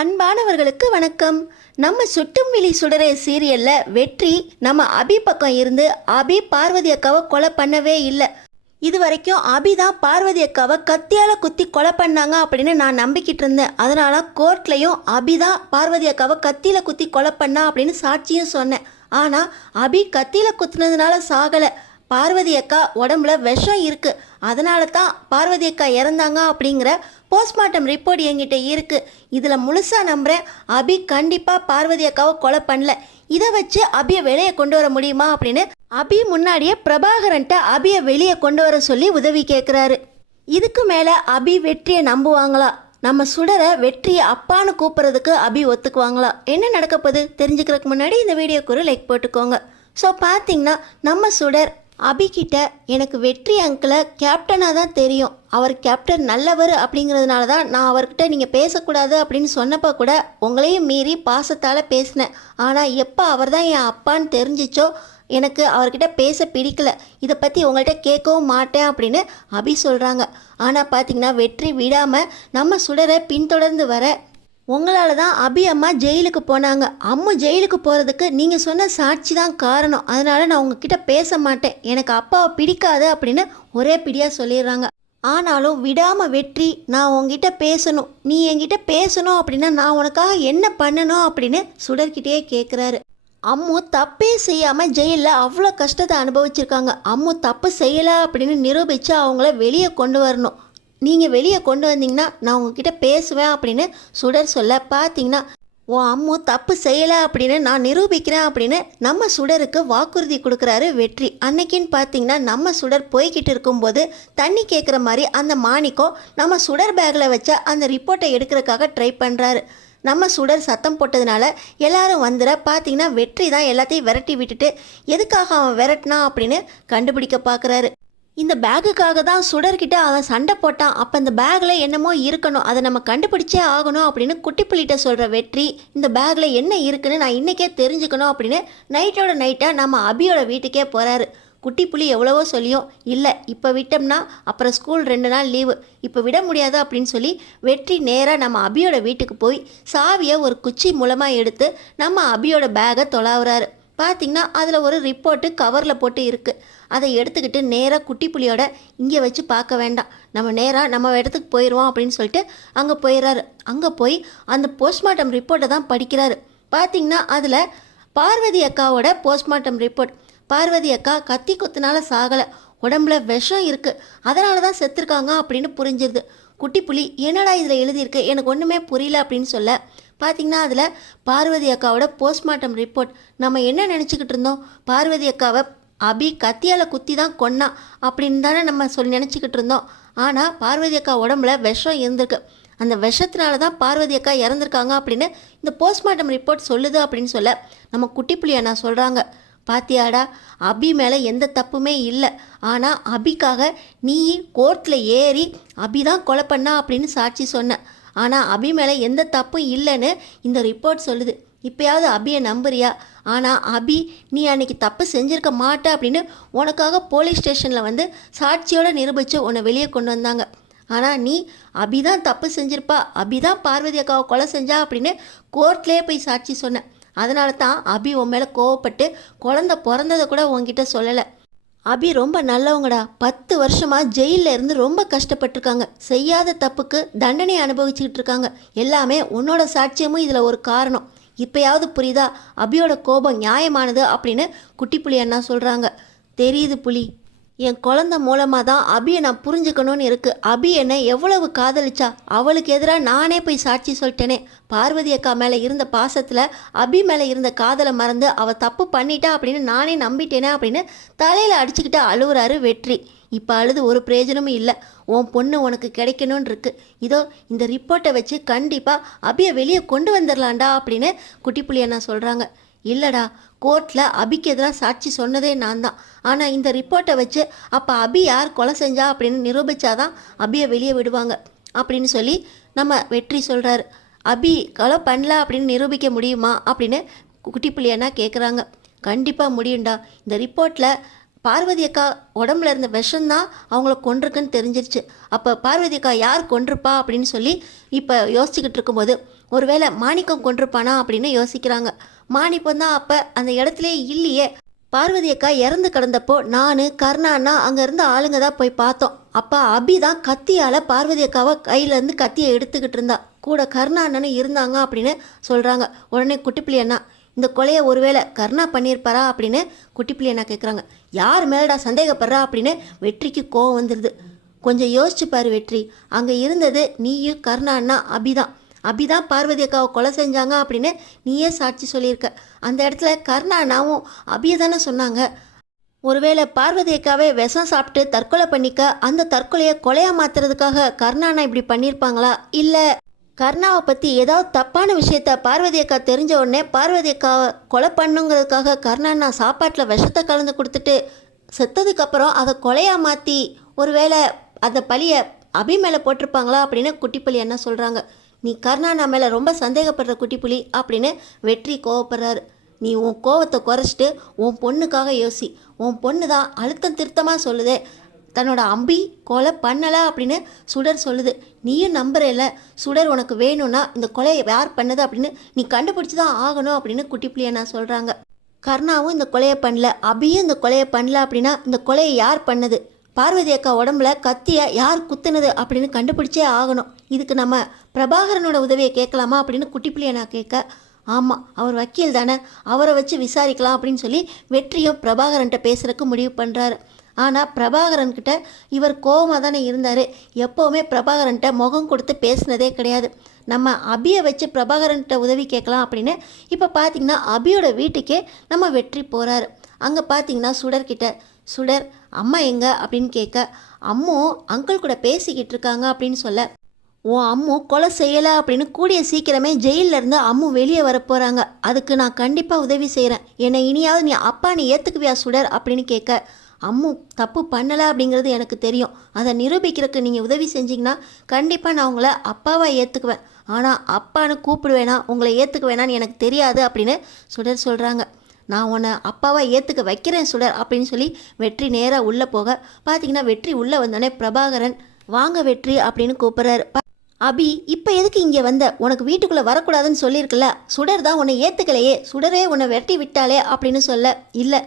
அன்பானவர்களுக்கு வணக்கம். நம்ம சுட்டும் விழி சுடரே சீரியல்ல வெற்றி நம்ம அபி பக்கம் இருந்து அபி பார்வதி அக்காவை கொலை பண்ணவே இல்லை. இது வரைக்கும் அபி தான் பார்வதி அக்காவை கத்தியால் குத்தி கொலை பண்ணாங்க அப்படின்னு நான் நம்பிக்கிட்டு இருந்தேன். அதனால கோர்ட்லையும் அபி தான் பார்வதி அக்காவை கத்தியில் குத்தி கொலை பண்ணா அப்படின்னு சாட்சியும் சொன்னேன். ஆனால் அபி கத்தியில் குத்துனதுனால சாகலை. பார்வதி அக்கா உடம்புல விஷம் இருக்கு, அதனால தான் பார்வதி அக்கா இறந்தாங்க அப்படிங்கிற போஸ்ட்மார்ட்டம் ரிப்போர்ட் என்கிட்ட இருக்கு. இதில் முழுசாக நம்புகிறேன் அபி கண்டிப்பாக பார்வதி அக்காவை கொலை பண்ணல. இதை வச்சு அபியை வெளியே கொண்டு வர முடியுமா அப்படின்னு அபி முன்னாடியே பிரபாகரன்ட்ட அபியை வெளியே கொண்டு வர சொல்லி உதவி கேட்குறாரு. இதுக்கு மேலே அபி வெற்றியை நம்புவாங்களா? நம்ம சுடரை வெற்றியை அப்பான்னு கூப்பிட்றதுக்கு அபி ஒத்துக்குவாங்களா? என்ன நடக்கப்போது தெரிஞ்சுக்கிறதுக்கு முன்னாடி இந்த வீடியோக்கு ஒரு லைக் போட்டுக்கோங்க. ஸோ பார்த்தீங்கன்னா நம்ம சுடர் அபிகிட்ட எனக்கு வெற்றி அங்கிளை கேப்டனாக தான் தெரியும், அவர் கேப்டன் நல்லவர் அப்படிங்கிறதுனால தான் நான் அவர்கிட்ட நீங்கள் பேசக்கூடாது அப்படின்னு சொன்னப்போ கூட உங்களையும் மீறி பாசத்தால் பேசினேன். ஆனால் எப்போ அவர் தான் என் அப்பான்னு தெரிஞ்சிச்சோ எனக்கு அவர்கிட்ட பேச பிடிக்கல, இதை பற்றி உங்கள்கிட்ட கேட்கவும் மாட்டேன் அப்படின்னு அபி சொல்கிறாங்க. ஆனால் பார்த்தீங்கன்னா வெற்றி விடாமல் நம்ம சுடரை பின்தொடர்ந்து வர உங்களால் தான் அபி அம்மா ஜெயிலுக்கு போனாங்க. அம்மு ஜெயிலுக்கு போகிறதுக்கு நீங்கள் சொன்ன சாட்சி தான் காரணம், அதனால் நான் உங்ககிட்ட பேச மாட்டேன், எனக்கு அப்பாவை பிடிக்காது அப்படின்னு ஒரே பிடியாக சொல்லிடுறாங்க. ஆனாலும் விடாமல் வெற்றி நான் உங்ககிட்ட பேசணும், நீ என்கிட்ட பேசணும் அப்படின்னா நான் உனக்காக என்ன பண்ணணும் அப்படின்னு சுடர்கிட்டே கேட்குறாரு. அம்மு தப்பே செய்யாமல் ஜெயிலில் அவ்வளோ கஷ்டத்தை அனுபவிச்சிருக்காங்க. அம்மு தப்பு செய்யலை அப்படின்னு நிரூபித்து அவங்கள வெளியே கொண்டு வரணும். நீங்கள் வெளியே கொண்டு வந்தீங்கன்னா நான் உங்ககிட்ட பேசுவேன் அப்படின்னு சுடர் சொல்ல, பார்த்தீங்கன்னா உன் அம்மு தப்பு செய்யலை அப்படின்னு நான் நிரூபிக்கிறேன் அப்படின்னு நம்ம சுடருக்கு வாக்குறுதி கொடுக்குறாரு வெற்றி. அன்னைக்குன்னு பார்த்தீங்கன்னா நம்ம சுடர் போய்கிட்டு இருக்கும்போது தண்ணி கேட்குற மாதிரி அந்த மாணிக்கம் நம்ம சுடர் பேக்கில் வச்ச அந்த ரிப்போர்ட்டை எடுக்கிறதுக்காக ட்ரை பண்ணுறாரு. நம்ம சுடர் சத்தம் போட்டதுனால எல்லாரும் வந்துட பார்த்தீங்கன்னா வெற்றி தான் எல்லாத்தையும் விரட்டி விட்டுட்டு எதுக்காக அவன் விரட்டினா அப்படின்னு கண்டுபிடிக்க பார்க்குறாரு. இந்த பேகுக்காக தான் சுடர்கிட்ட அவன் சண்டை போட்டான், அப்போ இந்த பேக்கில் என்னமோ இருக்கணும், அதை நம்ம கண்டுபிடிச்சே ஆகணும் அப்படின்னு குட்டிப்புள்ளிட்ட சொல்கிற வெற்றி இந்த பேக்கில் என்ன இருக்குன்னு நான் இன்றைக்கே தெரிஞ்சுக்கணும் அப்படின்னு நைட்டோட நைட்டாக நம்ம அபியோட வீட்டுக்கே போகிறாரு. குட்டிப்புள்ளி எவ்வளவோ சொல்லியும் இல்லை, இப்போ விட்டோம்னா அப்புறம் ஸ்கூல் 2 நாள் லீவு, இப்போ விட முடியாது அப்படின்னு சொல்லி வெற்றி நேராக நம்ம அபியோட வீட்டுக்கு போய் சாவியை ஒரு குச்சி மூலமாக எடுத்து நம்ம அபியோட பேகை தொலாவுறாரு. பார்த்திங்கன்னா அதில் ஒரு ரிப்போர்ட்டு கவரில் போட்டு இருக்குது. அதை எடுத்துக்கிட்டு நேராக குட்டிப்புலியோட இங்கே வச்சு பார்க்க வேண்டாம், நம்ம நேராக நம்ம இடத்துக்கு போயிடுவோம் அப்படின்னு சொல்லிட்டு அங்கே போயிடுறாரு. அங்கே போய் அந்த போஸ்ட்மார்ட்டம் ரிப்போர்ட்டை தான் படிக்கிறாரு. பார்த்திங்கன்னா அதில் பார்வதி அக்காவோட போஸ்ட்மார்ட்டம் ரிப்போர்ட். பார்வதி அக்கா கத்தி குத்துனால சாகலை, உடம்புல விஷம் இருக்குது, அதனால தான் செத்துருக்காங்க அப்படின்னு புரிஞ்சிருது. குட்டிப்புலி என்னடா இதில் எழுதியிருக்கு, எனக்கு ஒன்றுமே புரியல அப்படின்னு சொல்ல, பார்த்திங்கன்னா அதில் பார்வதி அக்காவோட போஸ்ட்மார்ட்டம் ரிப்போர்ட். நம்ம என்ன நினச்சிக்கிட்டு இருந்தோம், பார்வதி அக்காவை அபி கத்தியால் குத்தி தான் கொன்னா அப்படின்னு தானே நம்ம நினச்சிக்கிட்டு இருந்தோம். ஆனால் பார்வதி அக்கா உடம்புல விஷம் இருந்திருக்கு, அந்த விஷத்தினால தான் பார்வதி அக்கா இறந்துருக்காங்க அப்படின்னு இந்த போஸ்ட்மார்ட்டம் ரிப்போர்ட் சொல்லுது அப்படின்னு சொல்ல நம்ம குட்டிப்புலி அண்ணா சொல்கிறாங்க, பாத்தியாடா அபி மேலே எந்த தப்புமே இல்லை, ஆனால் அபிக்காக நீ கோர்ட்டில் ஏறி அபி தான் கொலை பண்ணா அப்படின்னு சாட்சி சொன்ன, ஆனால் அபி மேலே எந்த தப்பும் இல்லைன்னு இந்த ரிப்போர்ட் சொல்லுது. இப்போயாவது அபியை நம்புறியா? ஆனால் அபி நீ அன்னைக்கு தப்பு செஞ்சுருக்க மாட்ட அப்படின்னு உனக்காக போலீஸ் ஸ்டேஷனில் வந்து சாட்சியோடு நிரூபித்து உன்னை வெளியே கொண்டு வந்தாங்க. ஆனால் நீ அபி தான் தப்பு செஞ்சிருப்பா, அபி தான் பார்வதி அக்காவை கொலை செஞ்சா அப்படின்னு கோர்ட்லேயே போய் சாட்சி சொன்னேன். அதனால தான் அபி உன் மேலே கோவப்பட்டு குழந்தை பிறந்ததை கூட உன்கிட்ட சொல்லலை. அபி ரொம்ப நல்லவங்கடா, 10 வருஷமாக ஜெயிலில் இருந்து ரொம்ப கஷ்டப்பட்டிருக்காங்க, செய்யாத தப்புக்கு தண்டனை அனுபவிச்சுக்கிட்டு இருக்காங்க, எல்லாமே உன்னோட சாட்சியமும் இதில் ஒரு காரணம். இப்போயாவது புரியுதா அபியோட கோபம் நியாயமானது அப்படின்னு குட்டிப்புலி அண்ணா சொல்கிறாங்க. தெரியுது புலி, என் குழந்தை மூலமாக தான் அபியை நான் புரிஞ்சுக்கணும்னு இருக்குது. அபி என்னை எவ்வளவு காதலிச்சா, அவளுக்கு எதிராக நானே போய் சாட்சி சொல்லிட்டேனே. பார்வதி அக்கா மேலே இருந்த பாசத்தில் அபி மேலே இருந்த காதலை மறந்து அவள் தப்பு பண்ணிட்டா அப்படின்னு நானே நம்பிட்டேனே அப்படின்னு தலையில் அடிச்சுக்கிட்டு அழுவுறாரு வெற்றி. இப்போ அழுது ஒரு பிரயோஜனமும் இல்லை, உன் பொண்ணு உனக்கு கிடைக்கணும்னு இருக்கு, இதோ இந்த ரிப்போர்ட்டை வச்சு கண்டிப்பாக அபியை வெளியே கொண்டு வந்துடலாண்டா அப்படின்னு குட்டிப்புலி அண்ணா சொல்கிறாங்க. இல்லைடா, கோர்ட்டில் அபிக்கு எதிராக சாட்சி சொன்னதே நான் தான், ஆனால் இந்த ரிப்போர்ட்டை வச்சு அப்போ அபி யார் கொலை செஞ்சா அப்படின்னு நிரூபித்தாதான் அபியை வெளியே விடுவாங்க அப்படின்னு சொல்லி நம்ம வெற்றி சொல்கிறாரு. அபி கொலை பண்ணல அப்படின்னு நிரூபிக்க முடியுமா அப்படின்னு குட்டிப்புலி அண்ணா கேட்குறாங்க. கண்டிப்பாக முடியும்டா, இந்த ரிப்போர்ட்டில் பார்வதி அக்கா உடம்புல இருந்த விஷம்தான் அவங்கள கொண்டிருக்குன்னு தெரிஞ்சிருச்சு. அப்போ பார்வதி அக்கா யார் கொண்டிருப்பா அப்படின்னு சொல்லி இப்போ யோசிச்சுக்கிட்டு இருக்கும்போது ஒருவேளை மாணிக்கம் கொண்டிருப்பானா அப்படின்னு யோசிக்கிறாங்க. மாணிக்கம் தான் அப்போ அந்த இடத்துலே இல்லையே. பார்வதி அக்கா இறந்து கிடந்தப்போ நான் கருணாண்ணா அங்கே இருந்த ஆளுங்க தான் போய் பார்த்தோம். அப்போ அபி தான் கத்தியால் பார்வதி அக்காவை கையிலேருந்து கத்தியை எடுத்துக்கிட்டு இருந்தா. கூட கருணாண்ணனும் இருந்தாங்க அப்படின்னு சொல்கிறாங்க. உடனே குட்டிப்புலி அண்ணா இந்த கொலையை ஒருவேளை கருணா பண்ணியிருப்பாரா அப்படின்னு குட்டிப்புலி அண்ணா கேட்குறாங்க. யார் மேலடா சந்தேகப்படுறா அப்படின்னு வெற்றிக்கு கோவம் வந்துடுது. கொஞ்சம் யோசிச்சு பாரு வெற்றி, அங்கே இருந்தது நீயும் கருணா அண்ணா அபிதான் பார்வதி அக்காவை கொலை செஞ்சாங்க அப்படின்னு நீயே சாட்சி சொல்லியிருக்க. அந்த இடத்துல கருணா அண்ணாவும் அபியை தானே சொன்னாங்க. ஒருவேளை பார்வதி அக்காவே விஷம் சாப்பிட்டு தற்கொலை பண்ணிக்க அந்த தற்கொலையை கொலையாக மாற்றுறதுக்காக கருணா அண்ணா இப்படி பண்ணியிருப்பாங்களா, இல்லை கருணாவை பற்றி ஏதாவது தப்பான விஷயத்த பார்வதி அக்கா தெரிஞ்ச உடனே பார்வதி அக்காவை கொலை பண்ணுங்கிறதுக்காக கருணா அண்ணா சாப்பாட்டில் விஷத்தை கலந்து கொடுத்துட்டு செத்ததுக்கப்புறம் அதை கொலையாக மாற்றி ஒருவேளை அந்த பழியை அபி மேலே போட்டிருப்பாங்களா அப்படின்னு குட்டிப்புலி என்ன சொல்கிறாங்க. நீ கருணாண்ணா மேலே ரொம்ப சந்தேகப்படுற குட்டிப்புலி அப்படின்னு வெற்றி கோவப்படுறாரு. நீ உன் கோவத்தை குறைச்சிட்டு உன் பொண்ணுக்காக யோசி. உன் பொண்ணு தான் அழுத்தம் திருத்தமாக சொல்லுதே தன்னோட அம்பி கொலை பண்ணலை அப்படின்னு சுடர் சொல்லுது. நீயும் நம்புறேல. சுடர் உனக்கு வேணும்னா இந்த கொலையை யார் பண்ணது அப்படின்னு நீ கண்டுபிடிச்சி தான் ஆகணும் அப்படின்னு குட்டிப்புலி என்ன சொல்கிறாங்க. கருணாவும் இந்த கொலையை பண்ணல, அபியும் இந்த கொலையை பண்ணல அப்படின்னா இந்த கொலையை யார் பண்ணது, பார்வதி அக்கா உடம்புல கத்தியை யார் குத்துனது அப்படின்னு கண்டுபிடிச்சே ஆகணும். இதுக்கு நம்ம பிரபாகரனோட உதவியை கேட்கலாமா அப்படின்னு குட்டிப்புலியை நான் கேட்க, ஆமாம் அவர் வக்கீல் தானே, அவரை வச்சு விசாரிக்கலாம் அப்படின்னு சொல்லி வெற்றியும் பிரபாகரன்ட்ட பேசுகிறதுக்கு முடிவு பண்ணுறாரு. ஆனால் பிரபாகரன்கிட்ட இவர் கோவமாக தானே இருந்தார். எப்போவுமே பிரபாகரன்ட்ட முகம் கொடுத்து பேசினதே கிடையாது. நம்ம அபியை வச்சு பிரபாகரன்கிட்ட உதவி கேட்கலாம் அப்படின்னு இப்போ பார்த்திங்கன்னா அபியோட வீட்டுக்கே நம்ம வெற்றி போகிறாரு. அங்கே பார்த்திங்கன்னா சுடர்கிட்ட, சுடர் அம்மா எங்க அப்படின்னு கேட்க, அம்மு அங்கிள் கூட பேசிக்கிட்டு இருக்காங்க அப்படின்னு சொல்ல, உன் அம்மு கொலை செய்யலை அப்படின்னு கூடிய சீக்கிரமே ஜெயிலிருந்து அம்மு வெளியே வரப்போகிறாங்க, அதுக்கு நான் கண்டிப்பாக உதவி செய்கிறேன், என்னை இனியாவது நீ அப்பா நீ ஏற்றுக்குவியா சுடர் அப்படின்னு கேட்க, அம்மு தப்பு பண்ணலை அப்படிங்கிறது எனக்கு தெரியும், அதை நிரூபிக்கிறதுக்கு நீங்கள் உதவி செஞ்சிங்கன்னா கண்டிப்பாக நான் உங்களை அப்பாவாக ஏற்றுக்குவேன், ஆனால் அப்பான்னு கூப்பிடுவேனா உங்களை ஏற்றுக்குவேனான்னு எனக்கு தெரியாது அப்படின்னு சுடர் சொல்கிறாங்க. நான் உன்னை அப்பாவாக ஏற்றுக்க வைக்கிறேன் சுடர் அப்படின்னு சொல்லி வெற்றி நேராக உள்ளே போக பார்த்தீங்கன்னா வெற்றி உள்ளே வந்தோடனே பிரபாகரன் வாங்க வெற்றி அப்படின்னு கூப்பிட்றாரு. அபி இப்போ எதுக்கு இங்கே வந்த, உனக்கு வீட்டுக்குள்ளே வரக்கூடாதுன்னு சொல்லியிருக்கல, சுடர் தான் உன்னை ஏற்றுக்கலையே, சுடரே உன்னை வெட்டி விட்டாலே அப்படின்னு சொல்ல, இல்லை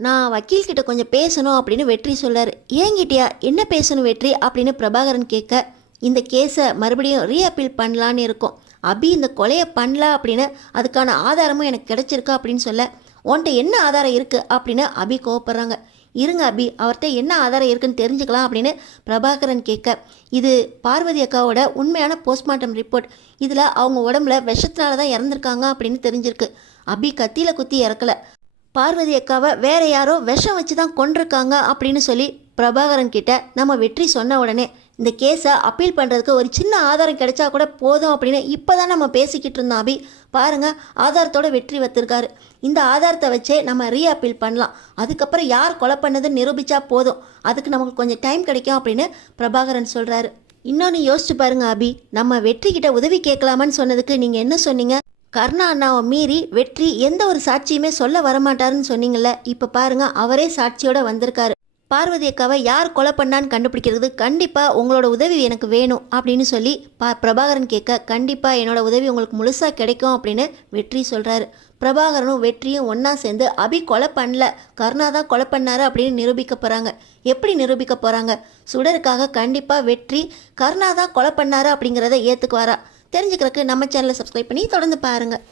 நான் வக்கீல்கிட்ட கொஞ்சம் பேசணும் அப்படின்னு வெற்றி சொல்லார். ஏங்கிட்டியா என்ன பேசணும் வெற்றி அப்படின்னு பிரபாகரன் கேட்க, இந்த கேஸை மறுபடியும் ரீஅப்பீல் பண்ணலான்னு இருக்கும், அபி இந்த கொலையை பண்ணல அப்படின்னு அதுக்கான ஆதாரமும் எனக்கு கிடைச்சிருக்கா அப்படின்னு சொல்ல, உன்கிட்ட என்ன ஆதாரம் இருக்குது அப்படின்னு அபி கோவப்படுறாங்க. இருங்க அபி அவர்கிட்ட என்ன ஆதாரம் இருக்குன்னு தெரிஞ்சுக்கலாம் அப்படின்னு பிரபாகரன் கேட்க, இது பார்வதி அக்காவோட உண்மையான போஸ்ட்மார்ட்டம் ரிப்போர்ட், இதில் அவங்க உடம்புல விஷத்தினால தான் இறந்துருக்காங்க அப்படின்னு தெரிஞ்சிருக்கு. அபி கத்தியில் குத்தி இறக்கலை, பார்வதி அக்காவை வேற யாரோ விஷம் வச்சு தான் கொண்டிருக்காங்க அப்படின்னு சொல்லி பிரபாகரன் கிட்ட நம்ம வெற்றி சொன்ன உடனே இந்த கேஸை அப்பீல் பண்ணுறதுக்கு ஒரு சின்ன ஆதாரம் கிடைச்சா கூட போதும் அப்படின்னு இப்போ தான் நம்ம பேசிக்கிட்டு இருந்தோம். அபி பாருங்கள் ஆதாரத்தோட வெற்றி வந்திருக்காரு, இந்த ஆதாரத்தை வச்சே நம்ம ரீஅப்பீல் பண்ணலாம், அதுக்கப்புறம் யார் கொலை பண்ணதுன்னு நிரூபித்தா போதும், அதுக்கு நமக்கு கொஞ்சம் டைம் கிடைக்கும் அப்படின்னு பிரபாகரன் சொல்கிறாரு. இன்னொன்று யோசிச்சு பாருங்க அபி, நம்ம வெற்றி கிட்ட உதவி கேட்கலாமான்னு சொன்னதுக்கு நீங்கள் என்ன சொன்னீங்க, கருணா அண்ணாவை மீறி வெற்றி எந்த ஒரு சாட்சியுமே சொல்ல வரமாட்டாருன்னு சொன்னீங்கல்ல, இப்போ பாருங்க அவரே சாட்சியோட வந்திருக்காரு. பார்வதி அக்காவை யார் கொலை பண்ணான்னு கண்டுபிடிக்கிறது கண்டிப்பாக உங்களோட உதவி எனக்கு வேணும் அப்படின்னு சொல்லி பிரபாகரன் கேட்க, கண்டிப்பாக என்னோட உதவி உங்களுக்கு முழுசாக கிடைக்கும் அப்படின்னு வெற்றி சொல்கிறாரு. பிரபாகரனும் வெற்றியும் ஒன்றா சேர்ந்து அபி கொலை பண்ணல, கருணா தான் கொலை பண்ணாரு அப்படின்னு நிரூபிக்க போகிறாங்க. எப்படி நிரூபிக்க போகிறாங்க, சுடருக்காக கண்டிப்பாக வெற்றி கருணா தான் கொலை பண்ணாரு அப்படிங்கிறத ஏற்றுக்குவாரா தெரிஞ்சுக்கிறதுக்கு நம்ம சேனலை சப்ஸ்கிரைப் பண்ணி தொடர்ந்து பாருங்கள்.